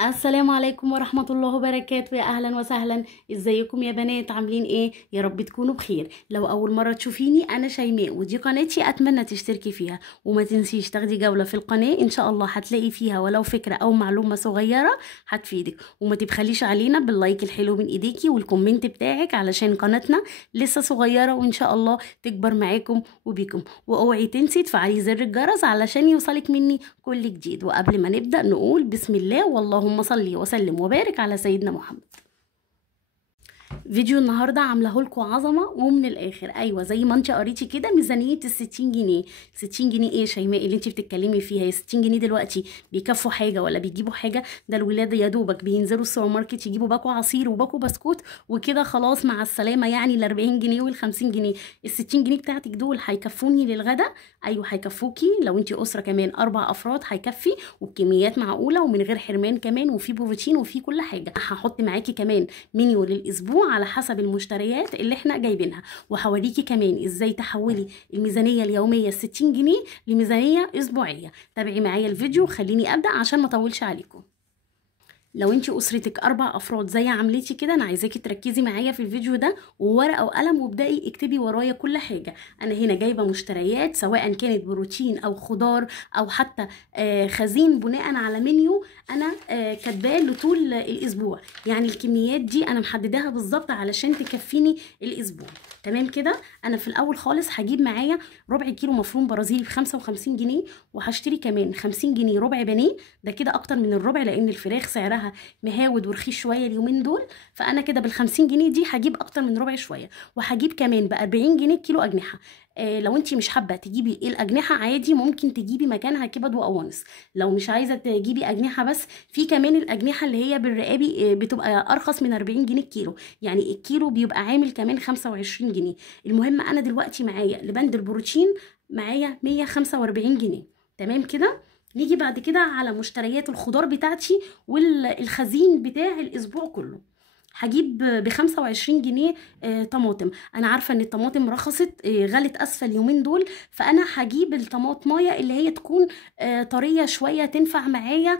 السلام عليكم ورحمة الله وبركاته. يا أهلا وسهلا، ازيكم يا بنات؟ عاملين ايه؟ يا رب تكونوا بخير. لو أول مرة تشوفيني أنا شيماء ودي قناتي، أتمنى تشتركي فيها وما تنسيش تاخدي جولة في القناة، إن شاء الله هتلاقي فيها ولو فكرة أو معلومة صغيرة هتفيدك. وما تبخليش علينا باللايك الحلو من إيديكي والكومنت بتاعك علشان قناتنا لسه صغيرة وإن شاء الله تكبر معاكم وبيكم. واوعي تنسي تفعلي زر الجرس علشان يوصلك مني كل جديد. وقبل ما نبدأ نقول بسم الله واللهم صل وسلم وبارك على سيدنا محمد. فيديو النهارده عامله لكم عظمه ومن الاخر. ايوه زي ما انت قريتي كده، ميزانيه ال60 جنيه. 60 جنيه ايه يا شيماء اللي انت بتتكلمي فيها؟ يا 60 جنيه دلوقتي بيكفوا حاجه ولا بيجيبوا حاجه؟ ده الولاد يا دوبك بينزلوا السوبر ماركت يجيبوا باكو عصير وباكو بسكوت وكده خلاص مع السلامه. يعني ال 40 جنيه وال 50 جنيه، ال 60 جنيه بتاعتك دول هيكفوني للغدا؟ ايوه هيكفوكي. لو انت اسره كمان 4 افراد هيكفي وبكميات معقوله ومن غير حرمان كمان، وفي بروتين وفي كل حاجه. هحط معاكي كمان منيو للاسبوع على حسب المشتريات اللي احنا جايبينها، وهوريكي كمان ازاي تحولي الميزانيه اليوميه 60 جنيه لميزانيه اسبوعيه. تابعي معايا الفيديو وخليني ابدا عشان ما اطولش عليكم. لو انت اسرتك 4 افراد زي عملتي كده، انا عايزاكي تركزي معايا في الفيديو ده وورقه وقلم وابداي اكتبي ورايا كل حاجه. انا هنا جايبه مشتريات سواء كانت بروتين او خضار او حتى خزين بناء على منيو انا كاتباه لطول الاسبوع. يعني الكميات دي انا محدداها بالظبط علشان تكفيني الاسبوع. تمام كده. انا في الاول خالص هجيب معايا ربع كيلو مفروم برازيلي ب 55 جنيه، وهشتري كمان 50 جنيه ربع بانيه. ده كده اكتر من الربع لان الفراخ سعرها مهاود ورخيص شويه اليومين دول، فانا كده بال50 جنيه دي هجيب اكتر من ربع شويه. وهجيب كمان ب40 جنيه كيلو اجنحه. لو انتي مش حابه تجيبي الاجنحه عادي ممكن تجيبي مكانها كبد وقوانص. لو مش عايزه تجيبي اجنحه بس، في كمان الاجنحه اللي هي بالرقابي بتبقى ارخص من 40 جنيه الكيلو. يعني الكيلو بيبقى عامل كمان 25 جنيه. المهم انا دلوقتي معايا لبند البروتين معايا 145 جنيه. تمام كده. نيجي بعد كده على مشتريات الخضار بتاعتي والخزين بتاع الاسبوع كله. هجيب ب25 جنيه طماطم. انا عارفه ان الطماطم رخصت، غلت اسفل اليومين دول، فانا هجيب الطماطمايه اللي هي تكون طريه شويه تنفع معايا.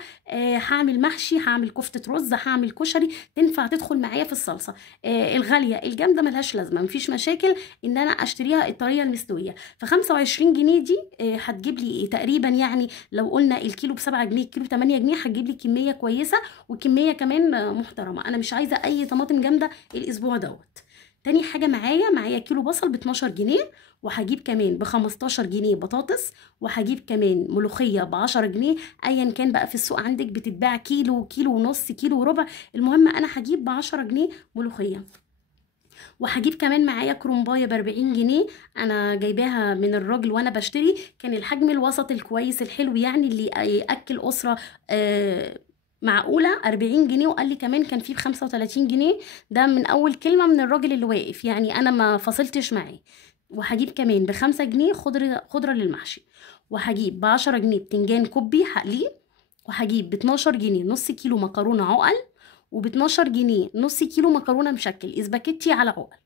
هعمل محشي، هعمل كفته رز، هعمل كشري، تنفع تدخل معايا في الصلصه. الغاليه الجامده ملهاش لازمه، مفيش مشاكل ان انا اشتريها الطريه المستويه. ف 25 جنيه دي هتجيب لي تقريبا، يعني لو قلنا الكيلو ب7 جنيه الكيلو 8 جنيه، هتجيب لي كميه كويسه وكميه كمان محترمه. انا مش عايزه اي طماطم جامده الاسبوع دوت. تاني حاجه معايا كيلو بصل ب 12 جنيه، وهجيب كمان ب 15 جنيه بطاطس، وهجيب كمان ملوخيه ب 10 جنيه. ايا كان بقى في السوق عندك بتتباع كيلو، كيلو ونص، كيلو وربع، المهم انا هجيب ب 10 جنيه ملوخيه. وهجيب كمان معايا كرومبايه ب40 جنيه. انا جايباها من الراجل وانا بشتري، كان الحجم الوسط الكويس الحلو يعني اللي ياكل اسره معقوله 40 جنيه، وقال لي كمان كان فيه ب35 جنيه. ده من اول كلمه من الراجل اللي واقف، يعني انا ما فصلتش معاه. وهجيب كمان ب5 جنيه خضره للمحشي. وهجيب ب10 جنيه بتنجان كوبي هقليه. وهجيب ب12 جنيه نص كيلو مكرونه عقل، وب12 جنيه نص كيلو مكرونه مشكل اسباجيتي على عقل.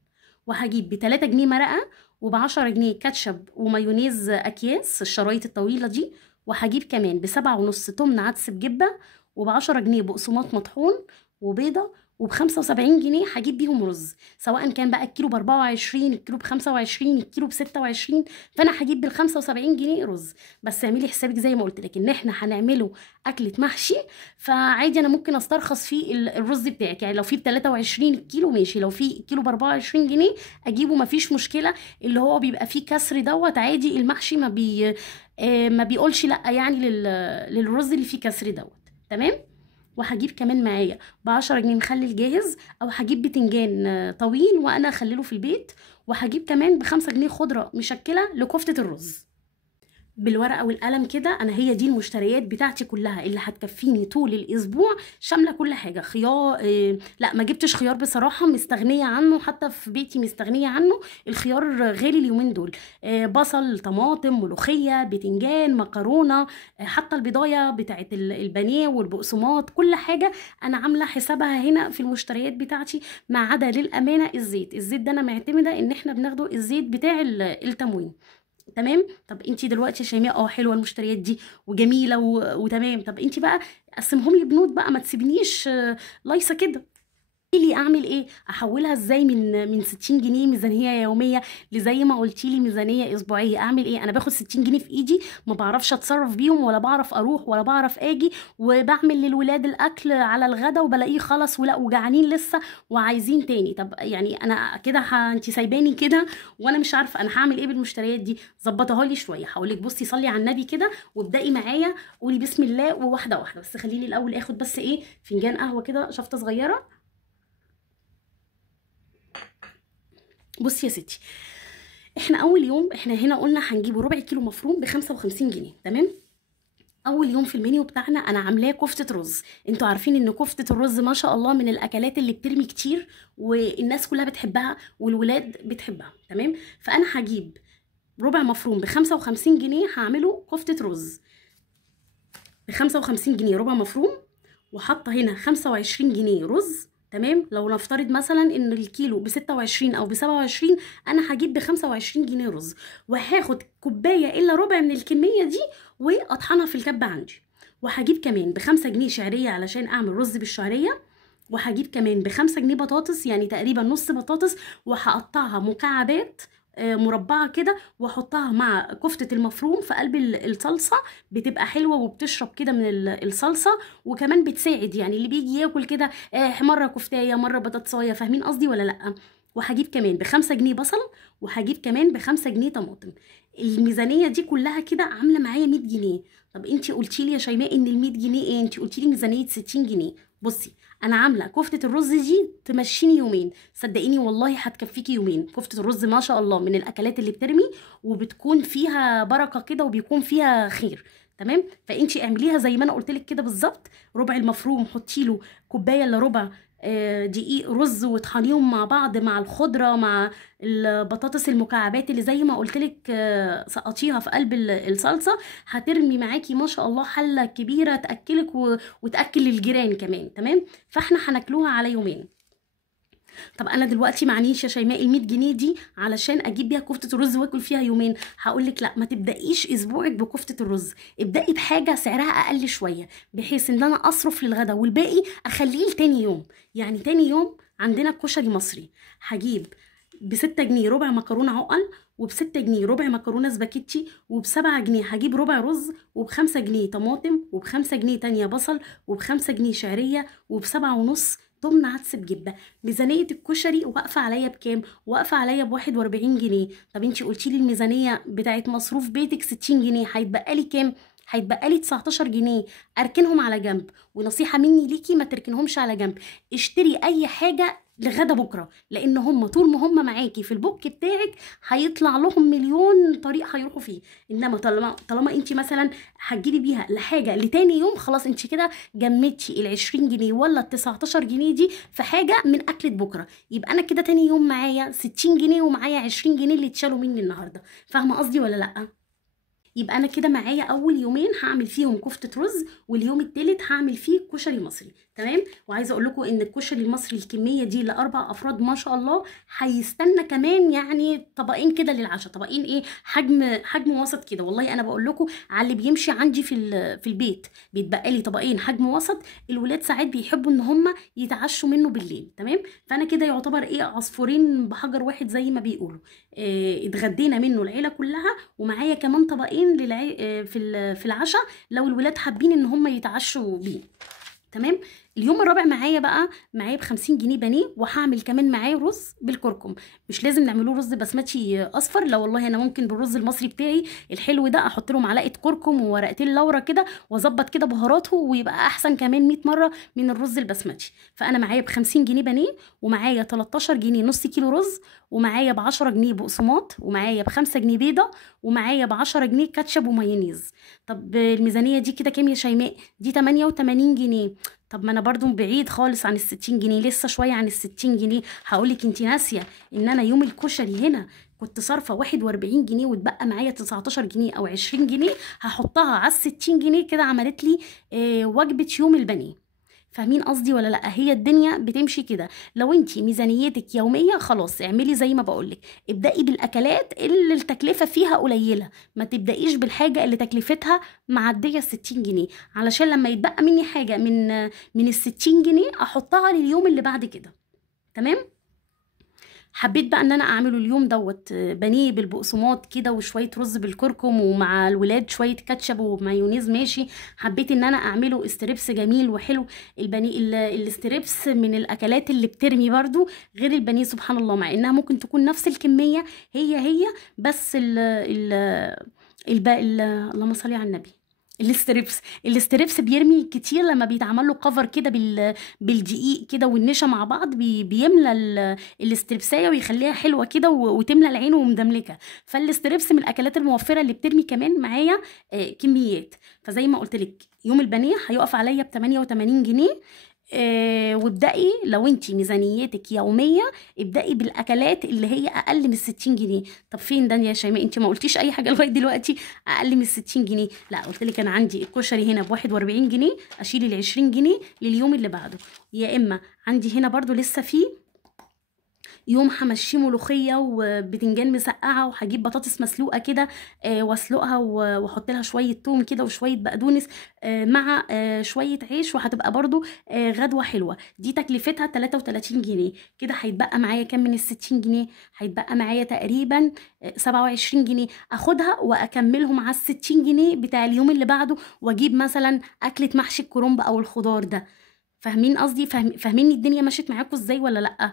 وهجيب ب3 جنيه مرقه، وب10 جنيه كاتشب ومايونيز اكياس الشرايط الطويله دي. وهجيب كمان ب7.5 تمن عدس بجبه، وب10 جنيه بقسماط مطحون وبيضه. وب75 جنيه هجيب بيهم رز، سواء كان بقى الكيلو ب24 الكيلو ب25 الكيلو ب26، فانا هجيب بال75 جنيه رز. بس اعملي حسابك زي ما قلت لك ان احنا هنعمله اكله محشي، فعادي انا ممكن استرخص في الرز بتاعك. يعني لو في ب23 الكيلو ماشي، لو في كيلو ب24 جنيه اجيبه مفيش مشكله. اللي هو بيبقى فيه كسر دوت عادي، المحشي ما بيقولش لا يعني للرز اللي فيه كسر دوت. تمام. وهجيب كمان معايا ب10 جنيه مخلل جاهز، او هجيب بتنجان طويل وانا اخلله في البيت. وهجيب كمان ب5 جنيه خضره مشكله لكفته الرز. بالورقه والقلم كده، انا هي دي المشتريات بتاعتي كلها اللي هتكفيني طول الاسبوع، شامله كل حاجه. خيار لا ما جبتش خيار بصراحه، مستغنيه عنه، حتى في بيتي مستغنيه عنه. الخيار غالي اليومين دول. بصل، طماطم، ملوخيه، بتنجان، مكرونه، حتى البضايه بتاعت البانيه والبقسماط، كل حاجه انا عامله حسابها هنا في المشتريات بتاعتي. ما عدا للامانه الزيت ده انا معتمده ان احنا بناخده الزيت بتاع التموين. تمام. طب انت دلوقتي يا شيماء حلوه المشتريات دي وجميله وتمام. طب انت بقى قسمهم لي بنود بقى، ما تسيبنيش لايصه كده. لي اعمل ايه؟ احولها ازاي من 60 جنيه ميزانيه يوميه لزي ما قلتي لي ميزانيه اسبوعيه؟ اعمل ايه؟ انا باخد 60 جنيه في ايدي ما بعرفش اتصرف بيهم، ولا بعرف اروح ولا بعرف اجي، وبعمل للولاد الاكل على الغدا وبلاقيه خلص ولا وجعانين لسه وعايزين تاني. طب يعني انا كده انت سايباني كده وانا مش عارفه انا هعمل ايه بالمشتريات دي. ظبطها لي شويه. هقول لك بصي صلي على النبي كده وابدأي معايا، قولي بسم الله وواحده واحده. بس خليني الاول اخد بس ايه فنجان قهوه كده شفطه صغيره. بصي يا ستي، احنا اول يوم احنا هنا قلنا هنجيبه ربع كيلو مفروم ب 55 جنيه، تمام. اول يوم في المنيو بتاعنا انا عاملاه كفته رز. انتوا عارفين ان كفته الرز ما شاء الله من الاكلات اللي بترمي كتير والناس كلها بتحبها والولاد بتحبها، تمام. فانا هجيب ربع مفروم ب 55 جنيه، هعمله كفته رز ب 55 جنيه ربع مفروم، وحاطه هنا 25 جنيه رز، تمام. لو نفترض مثلا ان الكيلو ب 26 او ب 27، انا هجيب ب 25 جنيه رز، وهاخد كوبايه الا ربع من الكميه دي واطحنها في الكبه عندي. وهجيب كمان ب5 جنيه شعريه علشان اعمل رز بالشعريه، وهجيب كمان ب5 جنيه بطاطس، يعني تقريبا نص بطاطس، وهقطعها مكعبات مربعه كده، واحطها مع كفته المفروم في قلب الصلصه. بتبقى حلوه وبتشرب كده من الصلصه، وكمان بتساعد يعني اللي بيجي ياكل كده مره كفتايه مره بطاطسايه، فاهمين قصدي ولا لا؟ وهجيب كمان ب5 جنيه بصل، وهجيب كمان ب5 جنيه طماطم. الميزانيه دي كلها كده عامله معايا 100 جنيه. طب انتي قلتي لي يا شيماء ان ال100 جنيه ايه؟ انتي قلتي لي ميزانيه 60 جنيه. بصي انا عامله كفته الرز دي تمشيني يومين، صدقيني والله هتكفيكي يومين. كفته الرز ما شاء الله من الاكلات اللي بترمي وبتكون فيها بركه كده وبيكون فيها خير، تمام. فانتي اعمليها زي ما انا قلت لك كده بالظبط. ربع المفروم حطي له كوبايه الا ربع دقيق رز، وطحنيهم مع بعض مع الخضره مع البطاطس المكعبات اللي زي ما قلت لك سقطيها في قلب الصلصه. هترمي معاكي ما شاء الله حله كبيره تاكلك وتاكل الجيران كمان، تمام. فاحنا هناكلوها على يومين. طب انا دلوقتي معنيش يا شيماء ال100 جنيه دي علشان اجيب بيها كفته الرز واكل فيها يومين. هقول لك لا، ما تبدايش اسبوعك بكفته الرز، ابداي بحاجه سعرها اقل شويه بحيث ان انا اصرف للغدا والباقي اخليه لتاني يوم. يعني تاني يوم عندنا كشري مصري، هجيب ب6 جنيه ربع مكرونه عقل، وب6 جنيه ربع مكرونه سباكيتي، وب7 جنيه هجيب ربع رز، وب5 جنيه طماطم، وب5 جنيه تانية بصل، وب5 جنيه شعريه، وب7 ونص ضمن عدس بجبه. ميزانيه الكشري واقفه عليا بكام؟ واقفه عليا ب41 جنيه. طب انتي قلتي لي الميزانيه بتاعت مصروف بيتك 60 جنيه، هيتبقى لي كام؟ هيتبقى لي 19 جنيه. اركنهم على جنب، ونصيحه مني ليكي ما تركنهمش على جنب، اشتري اي حاجه لغدا بكره، لان هم طول ما هم معاكي في البوك بتاعك هيطلع لهم مليون طريق هيروحوا فيه. انما طالما انت مثلا هتجيبي بيها لحاجه لتاني يوم، خلاص انت كده جمدتي ال20 جنيه ولا ال19 جنيه دي في حاجه من اكله بكره. يبقى انا كده تاني يوم معايا 60 جنيه ومعايا 20 جنيه اللي اتشالوا مني النهارده. فاهمه قصدي ولا لا؟ يبقى انا كده معايا اول يومين هعمل فيهم كفته رز، واليوم التالت هعمل فيه كشري مصري، تمام. وعايزه اقول لكم ان الكشري المصري الكميه دي ل4 افراد ما شاء الله هيستنى كمان، يعني طبقين كده للعشاء. طبقين ايه؟ حجم وسط كده. والله انا بقول لكم على اللي بيمشي عندي في البيت بيتبقى لي طبقين حجم وسط. الولاد ساعات بيحبوا ان هم يتعشوا منه بالليل، تمام. فانا كده يعتبر ايه عصفورين بحجر واحد زي ما بيقولوا. اتغدينا منه العيله كلها، ومعايا كمان طبقين في العشاء لو الولاد حابين ان هم يتعشوا بيه، تمام. اليوم الرابع معايا ب50 جنيه بانيه، وهعمل كمان معاه رز بالكركم. مش لازم نعملوه رز بسمتي اصفر، لا والله انا ممكن بالرز المصري بتاعي الحلو ده احط له معلقه كركم وورقتين لورا كده واظبط كده بهاراته، ويبقى احسن كمان 100 مره من الرز البسمتي. فانا معايا ب50 جنيه بانيه، ومعايا 13 جنيه نص كيلو رز، ومعايا ب10 جنيه بقسماط، ومعايا ب5 جنيه بيضه، ومعايا ب10 جنيه كاتشب ومايونيز. طب الميزانيه دي كده كام يا شيماء؟ دي 88 جنيه. طب ما انا برضو بعيد خالص عن ال60 جنيه، لسه شويه عن ال60 جنيه. هقولك انت ناسيه ان انا يوم الكشري هنا كنت صارفه 41 جنيه واتبقى معايا 19 جنيه او 20 جنيه، هحطها على ال60 جنيه كده عملت لي وجبه يوم البانيه. فاهمين قصدي ولا لا؟ هي الدنيا بتمشي كده. لو انت ميزانيتك يوميه خلاص اعملي زي ما بقولك، ابدأي بالاكلات اللي التكلفه فيها قليله، ما تبدأيش بالحاجه اللي تكلفتها معديه 60 جنيه، علشان لما يتبقى مني حاجه من ال60 جنيه احطها لليوم اللي بعد كده. تمام. حبيت بقى ان انا اعمله اليوم دوت بانيه بالبقسماط كده وشويه رز بالكركم، ومع الولاد شويه كاتشب ومايونيز ماشي. حبيت ان انا اعمله استريبس جميل وحلو. البانيه الاستريبس من الاكلات اللي بترمي برضو غير البانيه سبحان الله، مع انها ممكن تكون نفس الكميه هي بس اللهم صل على النبي. الاستريبس بيرمي كتير لما بيتعمل له كفر كده بالدقيق كده والنشا مع بعض، بيملى الاستريبسايه ويخليها حلوه كده وتملى العين ومدملكه. فالاستريبس من الاكلات الموفره اللي بترمي كمان معايا كميات. فزي ما قلت لك يوم البانيه هيقف عليا ب 88 جنيه. وابدأي لو انت ميزانيتك يوميه، ابدأي بالاكلات اللي هي اقل من 60 جنيه. طب فين ده يا شيماء؟ انت ما قلتيش اي حاجه لغايه دلوقتي اقل من 60 جنيه. لا، قلت لك انا عندي الكشري هنا ب 41 جنيه، اشيل ال 20 جنيه لليوم اللي بعده. يا اما عندي هنا برضو لسه فيه يوم همشيه ملوخيه وبتنجان مسقعه، وهجيب بطاطس مسلوقه كده واسلقها واحط لها شويه توم كده وشويه بقدونس مع شويه عيش، وهتبقى برضو غدوه حلوه. دي تكلفتها 33 جنيه. كده هيتبقى معايا كام من ال60 جنيه؟ هيتبقى معايا تقريبا 27 جنيه. اخدها واكملهم على ال60 جنيه بتاع اليوم اللي بعده، واجيب مثلا اكله محشي الكرنب او الخضار ده. فاهمين قصدي؟ فاهمين الدنيا مشيت معاكم ازاي ولا لا؟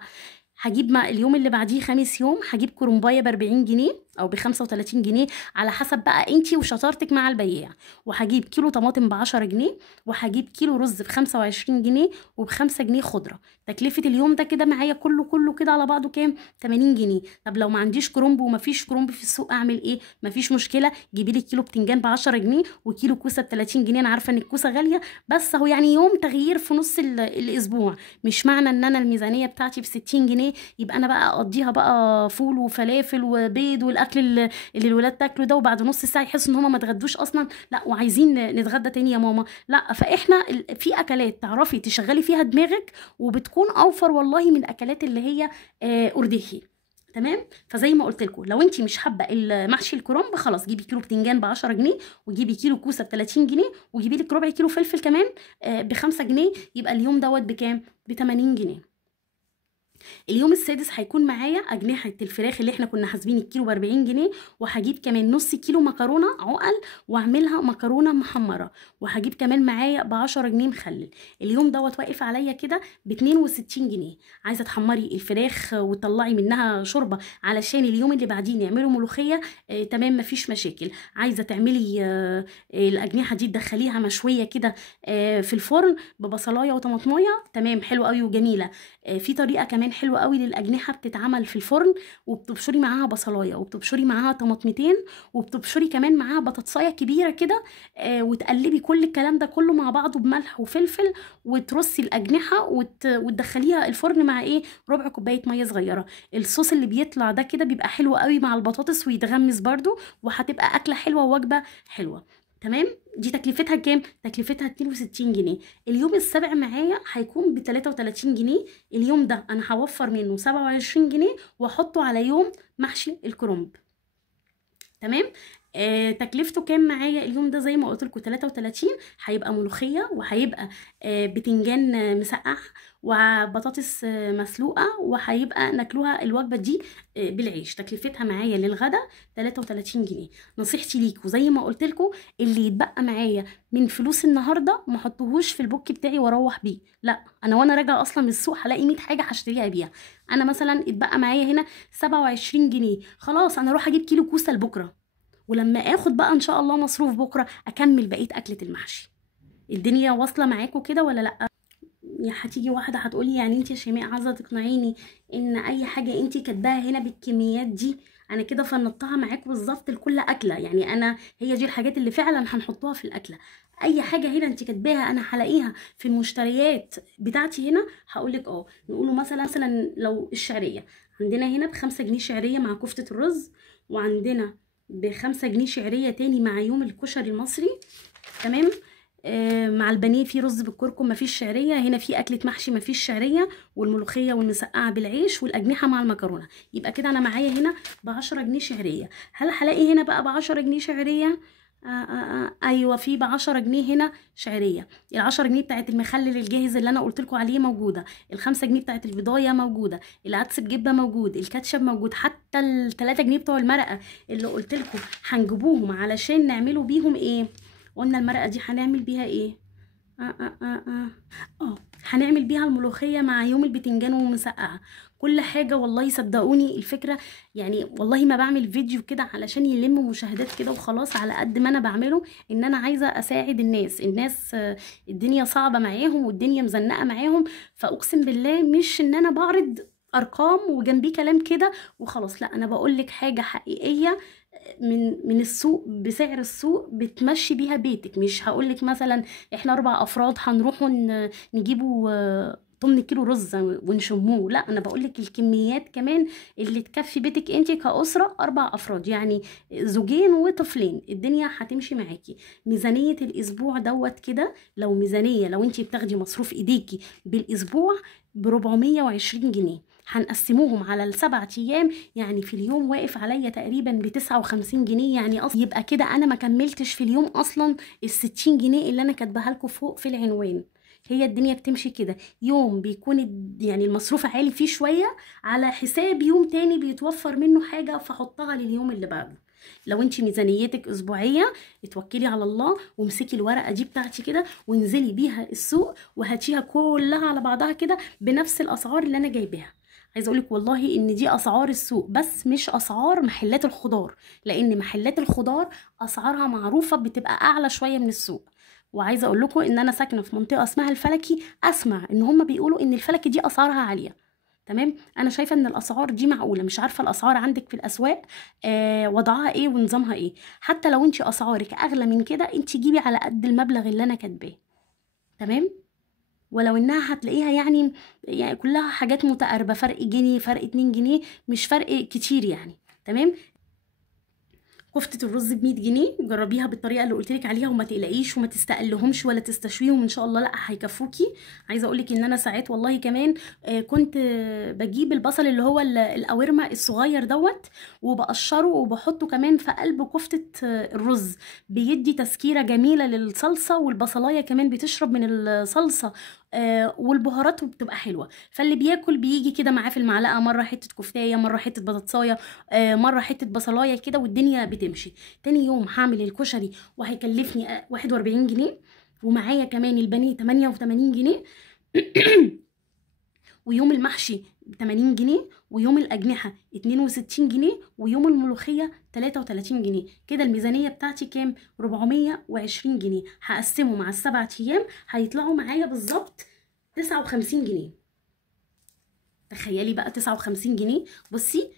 هجيب مع اليوم اللي بعديه خامس يوم هجيب كرنبايه ب 40 جنيه او ب 35 جنيه، على حسب بقى انتي وشطارتك مع البياع. وهجيب كيلو طماطم ب 10 جنيه، وهجيب كيلو رز ب 25 جنيه، وب 5 جنيه خضره. تكلفه اليوم ده كده معايا كله كده على بعضه كام؟ 80 جنيه. طب لو ما عنديش كرنب ومفيش كرنب في السوق اعمل ايه؟ مفيش مشكله، جيبي لي كيلو بتنجان ب 10 جنيه، وكيلو كوسه ب 30 جنيه. انا عارفه ان الكوسه غاليه، بس اهو يعني يوم تغيير في نص الاسبوع. مش معنى ان انا الميزانيه بتاعتي ب 60 جنيه يبقى انا بقى اقضيها بقى فول وفلافل وبيض والاكل اللي الولاد تاكله ده، وبعد نص ساعه يحسوا ان هم ما اتغدوش اصلا، لا وعايزين نتغدى تاني يا ماما. لا، فاحنا في اكلات تعرفي تشغلي فيها دماغك وبتكون اوفر والله من الاكلات اللي هي ارداخي. تمام. فزي ما قلت لكم، لو انت مش حابه المحشي الكرنب خلاص جيبي كيلو بتنجان ب 10 جنيه، وجيبي كيلو كوسه ب 30 جنيه، وجيبي لك ربع كيلو فلفل كمان ب 5 جنيه. يبقى اليوم دوت بكام؟ ب 80 جنيه. اليوم السادس هيكون معايا اجنحه الفراخ اللي احنا كنا حاسبين الكيلو ب 40 جنيه، وهجيب كمان نص كيلو مكرونه عقل واعملها مكرونه محمره، وهجيب كمان معايا ب 10 جنيه مخلل. اليوم دوت واقف عليا كده ب 62 جنيه. عايزه تحمري الفراخ وتطلعي منها شوربه علشان اليوم اللي بعدين نعمله ملوخيه، تمام مفيش مشاكل. عايزه تعملي الاجنحه دي تدخليها مشويه كده في الفرن ببصلايه وطماطمايه، تمام حلو قوي وجميله. في طريقه كمان حلوه قوي للاجنحه بتتعمل في الفرن، وبتبشري معاها بصلايه، وبتبشري معاها طماطمتين، وبتبشري كمان معاها بطاطسايه كبيره كده، وتقلبي كل الكلام ده كله مع بعضه بملح وفلفل، وترصي الاجنحه وتدخليها الفرن مع ايه؟ ربع كوبايه ميه صغيره. الصوص اللي بيطلع ده كده بيبقى حلو قوي مع البطاطس ويتغمس برده، وهتبقى اكله حلوه ووجبه حلوه. تمام. دي تكلفتها كام؟ تكلفتها 62 جنيه. اليوم السابع معايا هيكون ب 33 جنيه. اليوم ده انا هوفر منه 27 جنيه واحطه على يوم محشي الكرنب. تمام. تكلفته كام معايا اليوم ده؟ زي ما قلت لكم 33. هيبقى ملوخيه، وهيبقى بتنجان مسقع، وبطاطس مسلوقه، وهيبقى ناكلوها الوجبه دي بالعيش. تكلفتها معايا للغدا 33 جنيه. نصيحتي ليكوا زي ما قلت لكم، اللي يتبقى معايا من فلوس النهارده ما احطهوش في البوك بتاعي واروح بيه، لا، انا وانا راجعه اصلا من السوق هلاقي 100 حاجه هشتريها بيها. انا مثلا اتبقى معايا هنا 27 جنيه، خلاص انا اروح اجيب كيلو كوسه لبكره، ولما اخد بقى ان شاء الله مصروف بكره اكمل بقيه اكله المحشي. الدنيا واصله معاكم كده ولا لا؟ هتيجي واحده هتقولي يعني انت يا شيماء عايزه تقنعيني ان اي حاجه انت كاتباها هنا بالكميات دي انا كده فنطتها معاكم بالظبط لكل اكله؟ يعني انا هي دي الحاجات اللي فعلا هنحطها في الاكله. اي حاجه هنا انت كاتباها انا هلاقيها في المشتريات بتاعتي هنا. هقولك نقوله مثلا لو الشعريه عندنا هنا ب5 جنيه شعريه مع كفته الرز، وعندنا ب5 جنيه شعريه تاني مع يوم الكشري المصري. تمام. مع البانيه في رز بالكركم مفيش شعريه، هنا في اكله محشي مفيش شعريه، والملوخيه والمسقعه بالعيش والاجنحه مع المكرونه. يبقى كده انا معايا هنا ب10 جنيه شعريه. هل هلاقي هنا بقى ب10 جنيه شعريه؟ ايوه في ب10 جنيه هنا شعريه. ال10 جنيه بتاعت المخلل الجاهز اللي انا قلت لكم عليه موجوده، ال5 جنيه بتاعت البضايه موجوده، العدس بجبه موجود، الكاتشب موجود، حتى ال3 جنيه بتوع المرقه اللي قلت لكم هنجيبوهم علشان نعملوا بيهم ايه. قلنا المرقه دي هنعمل بيها ايه؟ هنعمل بيها الملوخيه مع يوم البتنجان والمسقعه. كل حاجه والله صدقوني الفكره، يعني والله ما بعمل فيديو كده علشان يلم مشاهدات كده وخلاص، على قد ما انا بعمله ان انا عايزه اساعد الناس الدنيا صعبه معاهم والدنيا مزنقه معاهم. فاقسم بالله مش ان انا بعرض ارقام وجنبيه كلام كده وخلاص، لا انا بقول لك حاجه حقيقيه من السوق، بسعر السوق بتمشي بيها بيتك. مش هقولك مثلا احنا 4 افراد هنروحوا نجيبوا 8 كيلو رز ونشموه، لا انا بقولك الكميات كمان اللي تكفي بيتك انت كأسرة 4 افراد، يعني زوجين وطفلين الدنيا هتمشي معاكي. ميزانية الاسبوع دوت كده، لو ميزانية لو انت بتاخدي مصروف ايديكي بالاسبوع ب420 جنيه، هنقسموهم على ال7 ايام، يعني في اليوم واقف عليا تقريبا ب59 جنيه. يعني اصلا يبقى كده انا ما كملتش في اليوم اصلا ال60 جنيه اللي انا كاتباها لكم فوق في العنوان. هي الدنيا بتمشي كده، يوم بيكون يعني المصروف عالي فيه شويه على حساب يوم تاني بيتوفر منه حاجه فحطها لليوم اللي بعده. لو انت ميزانيتك اسبوعيه اتوكلي على الله وامسكي الورقه دي بتاعتي كده وانزلي بيها السوق وهاتيها كلها على بعضها كده بنفس الاسعار اللي انا جايباها. عايزه اقولك والله ان دي اسعار السوق بس مش اسعار محلات الخضار، لان محلات الخضار اسعارها معروفه بتبقى اعلى شويه من السوق. وعايزه اقول لكم ان انا ساكنه في منطقه اسمها الفلكي، اسمع ان هم بيقولوا ان الفلكي دي اسعارها عاليه. تمام، انا شايفه ان الاسعار دي معقوله. مش عارفه الاسعار عندك في الاسواق وضعها ايه ونظامها ايه. حتى لو انت اسعارك اغلى من كده انت جيبي على قد المبلغ اللي انا كاتباه. تمام، ولو انها هتلاقيها يعني كلها حاجات متقاربه، فرق جنيه فرق 2 جنيه مش فرق كتير يعني. تمام، كفتة الرز ب100 جنيه، جربيها بالطريقه اللي قلت لك عليها وما تقلقيش وما تستقلهمش ولا تستشويهم ان شاء الله، لا هيكفوكي. عايزه اقول لك ان انا ساعات والله كمان كنت بجيب البصل اللي هو القوارمه الصغير دوت وبقشره وبحطه كمان في قلب كفته الرز، بيدي تسكيره جميله للصلصه، والبصلايه كمان بتشرب من الصلصه والبهارات بتبقى حلوه. فاللي بياكل بيجي كده معاه في المعلقه مره حته كفتايه، مره حته بطاطسايه، مره حته بصلايه كده، والدنيا بتمشي. تاني يوم هعمل الكشري وهيكلفني 41 جنيه، ومعايا كمان البانيه 88 جنيه ويوم المحشي 80 جنيه، ويوم الأجنحة 62 جنيه، ويوم الملوخية 33 جنيه. كده الميزانية بتاعتي كام؟ 420 جنيه. هقسمه مع ال7 أيام هيطلعوا معايا بالظبط 59 جنيه. تخيلي بقى 59 جنيه. بصي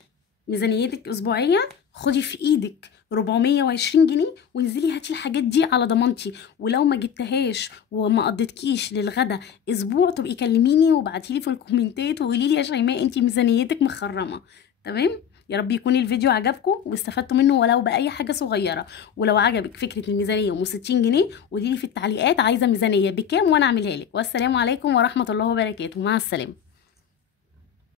ميزانيتك أسبوعية، خدي في إيدك 420 جنيه وانزلي هاتي الحاجات دي على ضمانتي. ولو ما جبتهاش وما قضيتكيش للغدا اسبوع تبقي كلميني وابعتيلي في الكومنتات وقولي لي يا شيماء انتي ميزانيتك مخرمه. تمام، يا رب يكون الفيديو عجبكم واستفدتوا منه ولو باي حاجه صغيره. ولو عجبك فكره الميزانيه ام 60 جنيه قولي لي في التعليقات عايزه ميزانيه بكام وانا اعملها لك. والسلام عليكم ورحمه الله وبركاته، مع السلامه.